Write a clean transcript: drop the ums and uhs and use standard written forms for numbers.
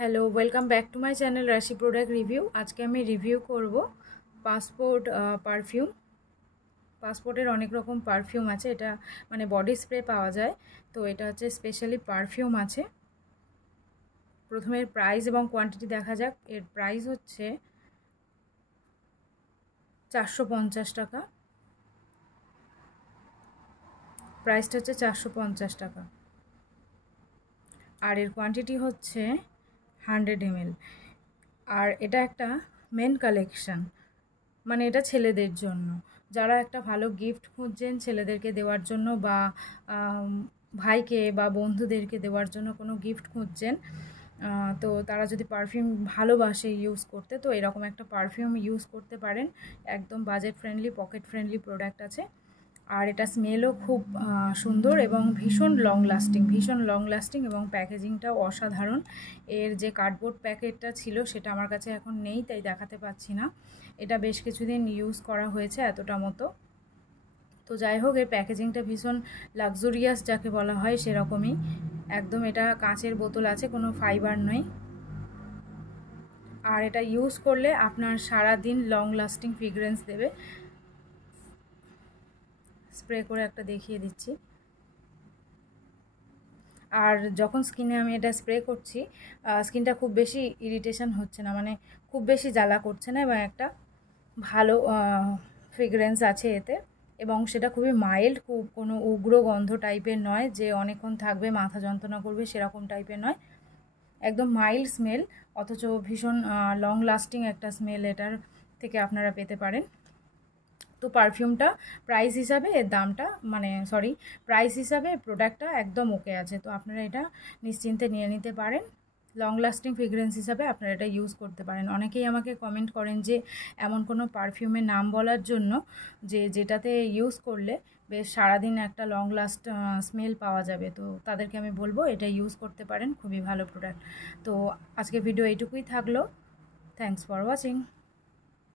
Hello, welcome back to my channel রাশি product review. আজকে আমি রিভিউ করব পাসপোর্ট পারফিউম। পাসপোর্টের অনেক রকম পারফিউম আছে, এটা মানে বডি স্প্রে পাওয়া যায়, তো এটা হচ্ছে স্পেশালি পারফিউম আছে। প্রথমে এর প্রাইস এবং কোয়ান্টিটি দেখা যাক। এর প্রাইস হচ্ছে 450 টাকা। প্রাইসটা হচ্ছে 450 টাকা। আর এর কোয়ান্টিটি হচ্ছে 100 ml। আর এটা একটা মেন কালেকশন, মানে এটা ছেলেদের জন্য, যারা একটা ভালো গিফট খুঁজছেন ছেলেদেরকে দেওয়ার জন্য বা ভাইকে বা বন্ধুদেরকে দেওয়ার জন্য কোনো গিফট খুঁজছেন, তো তারা যদি পারফিউম ভালোবাসে ইউজ করতে, তো এরকম একটা পারফিউম ইউজ করতে পারেন। একদম budget friendly, pocket friendly product আছে। আর এটা স্মেলও খুব সুন্দর এবং ভীষণ লং লাস্টিং এবং প্যাকেজিংটাও অসাধারণ। এর যে কার্ডবোর্ড প্যাকেটটা ছিল সেটা আমার কাছে এখন নেই, তাই দেখাতে পাচ্ছি না। এটা বেশ কিছুদিন ইউজ করা হয়েছে এতটা মতো। তো যাই হোক, এর প্যাকেজিংটা ভীষণ লাক্সারিয়াস যাকে বলা হয় সেরকমই। একদম এটা কাঁচের বোতল আছে, কোনো ফাইবার নয়। আর এটা ইউজ করলে আপনার সারা দিন লং লাস্টিং ফ্রেগ্রেন্স দেবে। স্প্রে করে একটা দেখিয়ে দিচ্ছি। আর যখন স্কিনে আমি এটা স্প্রে করছি, স্কিনটা খুব বেশি ইরিটেশন হচ্ছে না, মানে খুব বেশি জ্বালা করছে না, এবং একটা ভালো ফ্রেগ্রেন্স আছে এতে। এবং সেটা খুবই মাইল্ড, খুব কোনো উগ্র গন্ধ টাইপের নয় যে অনেকক্ষণ থাকবে মাথা যন্ত্রণা করবে, সেরকম টাইপের নয়। একদম মাইল্ড স্মেল, অথচ ভীষণ লং লাস্টিং একটা স্মেল এটার থেকে আপনারা পেতে পারেন। তো পারফিউমটা প্রাইস হিসাবে এর দামটা প্রাইস হিসাবে প্রোডাক্টটা একদম ওকে আছে, তো আপনারা এটা নিশ্চিন্তে নিয়ে নিতে পারেন। লং লাস্টিং ফ্রেগ্রেন্স হিসাবে আপনারা এটা ইউজ করতে পারেন। অনেকেই আমাকে কমেন্ট করেন যে এমন কোনো পারফিউমের নাম বলার জন্য যেটাতে ইউজ করলে বেশ সারাদিন একটা লং লাস্ট স্মেল পাওয়া যাবে, তো তাদেরকে আমি বলবো এটা ইউজ করতে পারেন, খুবই ভালো প্রোডাক্ট। তো আজকে ভিডিও এইটুকুই থাকলো। Thanks for watching.